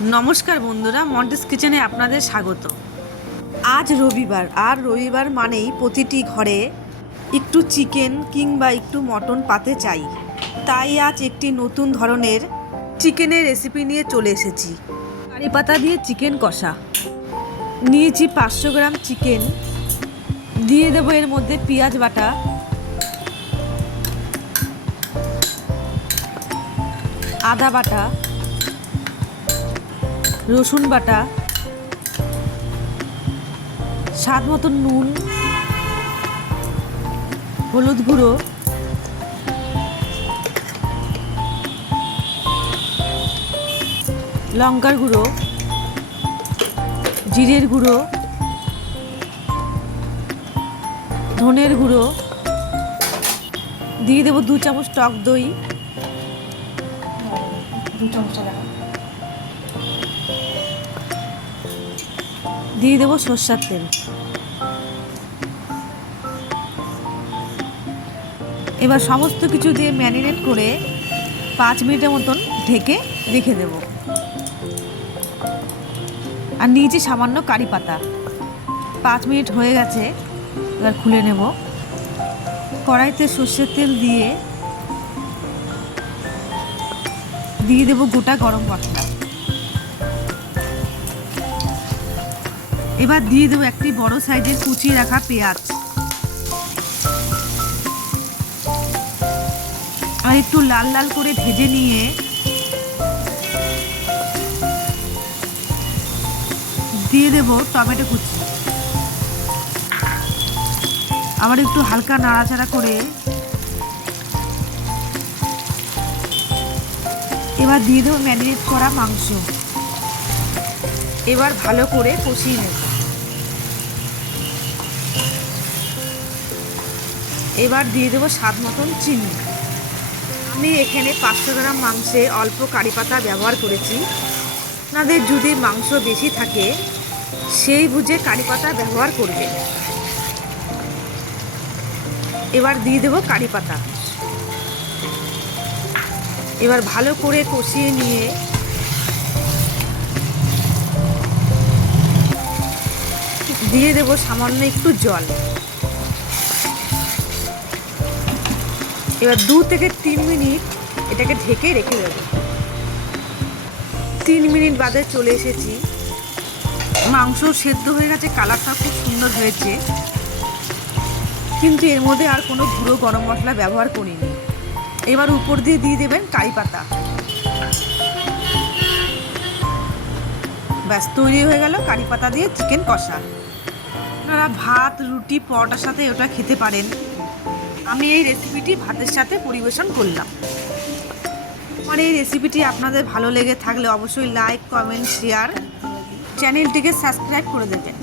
নমস্কার বন্ধুরা, মন্টেস কিচেনে আপনাদের স্বাগত। আজ রবিবার, আর রবিবার মানেই প্রতিটি ঘরে একটু চিকেন কিংবা একটু মটন পাতে চাই। তাই আজ একটি নতুন ধরনের চিকেনের রেসিপি নিয়ে চলে এসেছি। কারি পাতা দিয়ে চিকেন কষা। নিয়েছি পাঁচশো গ্রাম চিকেন। দিয়ে দেবো এর মধ্যে পেঁয়াজ বাটা। আদা বাটা। রসুন বাটা, স্বাদ মতন নুন, হলুদ গুঁড়ো, লঙ্কার গুঁড়ো, জিরের গুঁড়ো, ধনের গুঁড়ো, দিয়ে দেবো দু চামচ টক দই। দু চামচ দিয়ে দেবো সর্ষার তেল। এবার সমস্ত কিছু দিয়ে ম্যারিনেট করে পাঁচ মিনিটের মতন ঢেকে রেখে দেব। আর নিয়েছি সামান্য কারি পাতা। পাঁচ মিনিট হয়ে গেছে, এবার খুলে নেব। কড়াইতে সর্ষের তেল দিয়ে দিয়ে দেবো গোটা গরম মশলা। এবার দিয়ে দেবো একটি বড় সাইজের কুচিয়ে রাখা পেঁয়াজ। আর একটু লাল লাল করে ভেজে নিয়ে দিয়ে দেব টমেটো কুচি। আবার একটু হালকা নাড়াচাড়া করে এবার দিয়ে দেবো ম্যারিনেট করা মাংস। এবার ভালো করে কষিয়ে নেব। এবার দিয়ে দেবো স্বাদ মতন চিনি। আমি এখানে পাঁচশো গ্রাম মাংসে অল্প কারি পাতা ব্যবহার করেছি। আপনাদের যদি মাংস বেশি থাকে, সেই বুঝে কারি পাতা ব্যবহার করবে এবার দিয়ে দেবো কারি পাতা। এবার ভালো করে কষিয়ে নিয়ে দিয়ে দেবো সামান্য একটু জল। এবার দু থেকে তিন মিনিট এটাকে ঢেকে রেখে দেব। তিন মিনিট বাদে চলে এসেছি। মাংস সেদ্ধ হয়ে গেছে, কালারটা খুব সুন্দর হয়েছে। কিন্তু এর মধ্যে আর কোনো গুঁড়ো গরম মশলা ব্যবহার করিনি। এবার উপর দিয়ে দিয়ে দেবেন কারি পাতা। ব্যাস, তৈরি হয়ে গেল কারি পাতা দিয়ে চিকেন কষা। আপনারা ভাত, রুটি, পরোটার সাথে ওটা খেতে পারেন। আমি এই রেসিপিটি ভাতের সাথে পরিবেশন করলাম। আমার এই রেসিপিটি আপনাদের ভালো লেগে থাকলে অবশ্যই লাইক কমেন্ট শেয়ার চ্যানেলটিকে সাবস্ক্রাইব করে দেবেন।